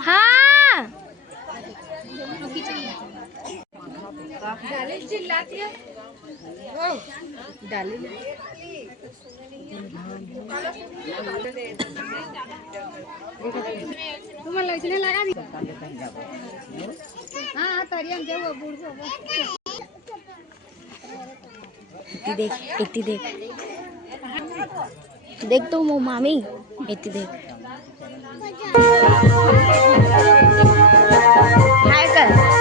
हाँ तुम्हाला लगा दी हाँ तरियम जाओ बुढ़ो इतनी देख देख तो मो मामी इतनी देख हाय कर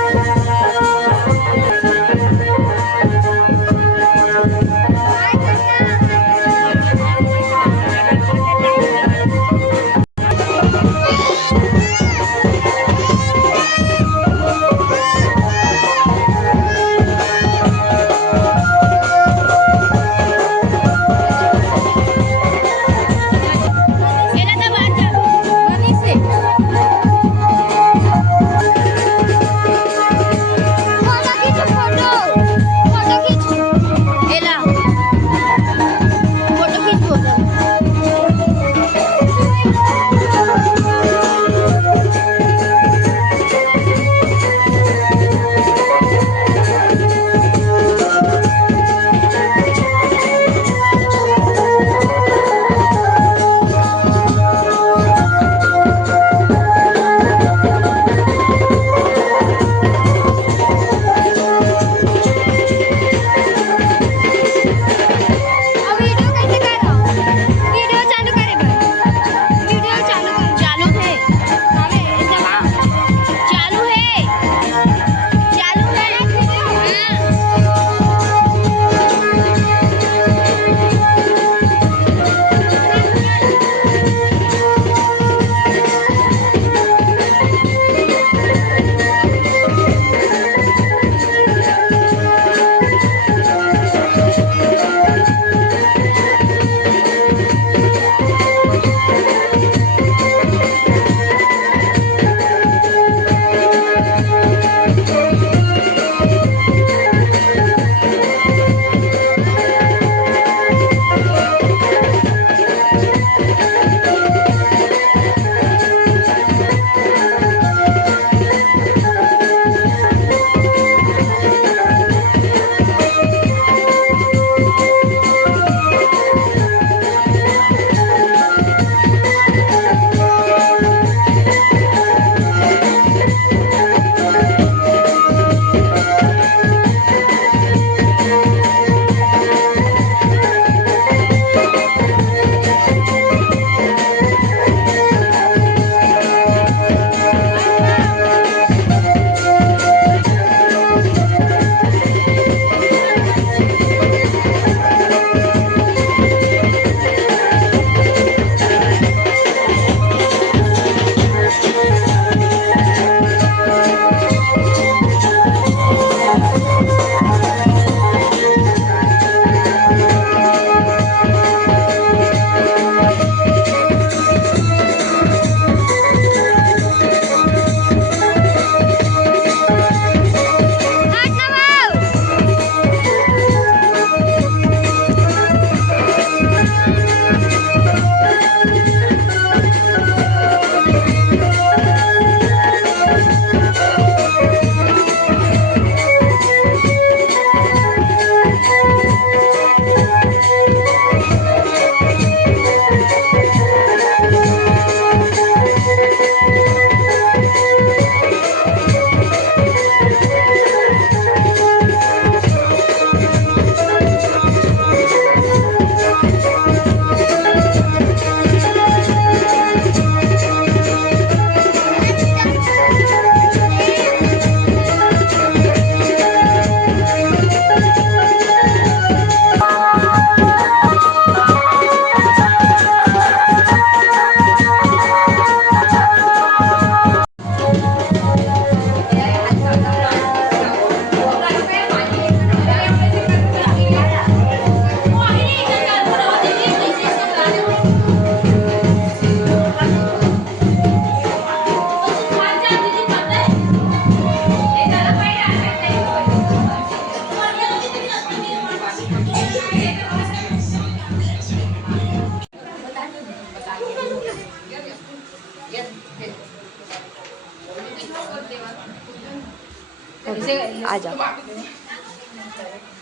आ जाओ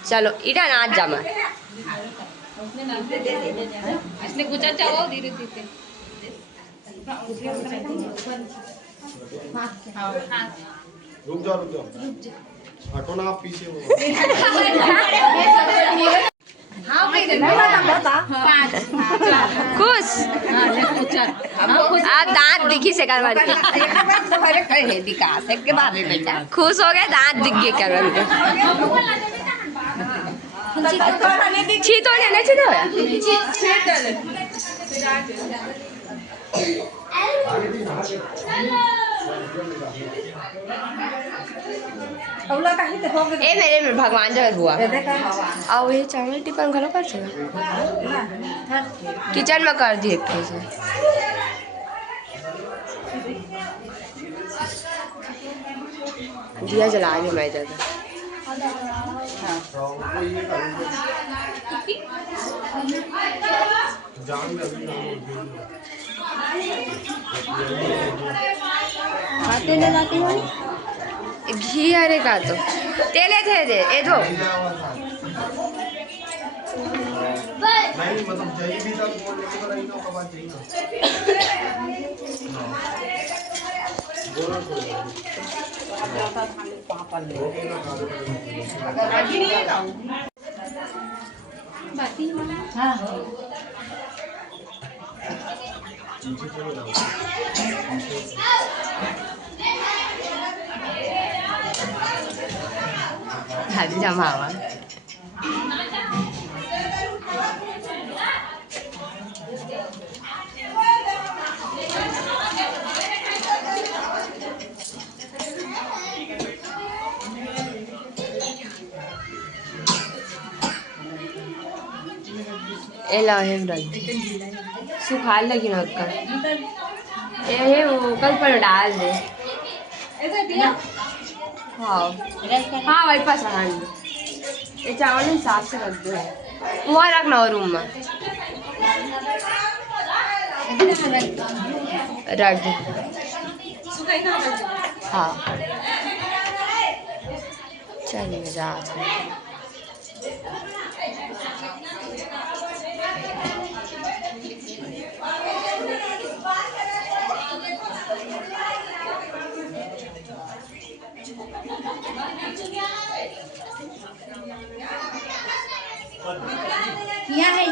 चलो इटा ना आज जा मैं इसने गुचा चाहो धीरे धीरे रुक जाओ हटो ना आप पीछे हो खुश आप दांत दिखी से कर खुश हो गए दांत दिख गए कर छी तो लेने छी तो ए मेरे भगवान जब हुआ आओ ये चावल टिफिन घलो कर छे किचन में कर दिए एक से दिया जला के मैं जाता घी अरे का तो तेले थे दे ए दो नहीं मतलब जई भी तक बोल लेके तो नहीं का बात चाहिए हाजी जमावा एला है रल सुखा लगी ना उसका ये वो कल पर डाल दे हाँ हाँ वही पास हाँ ये चावल हिसाब से रख दो वहाँ रखना और रूम में रख दो हाँ चलिए जा क्या है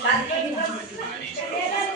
पानी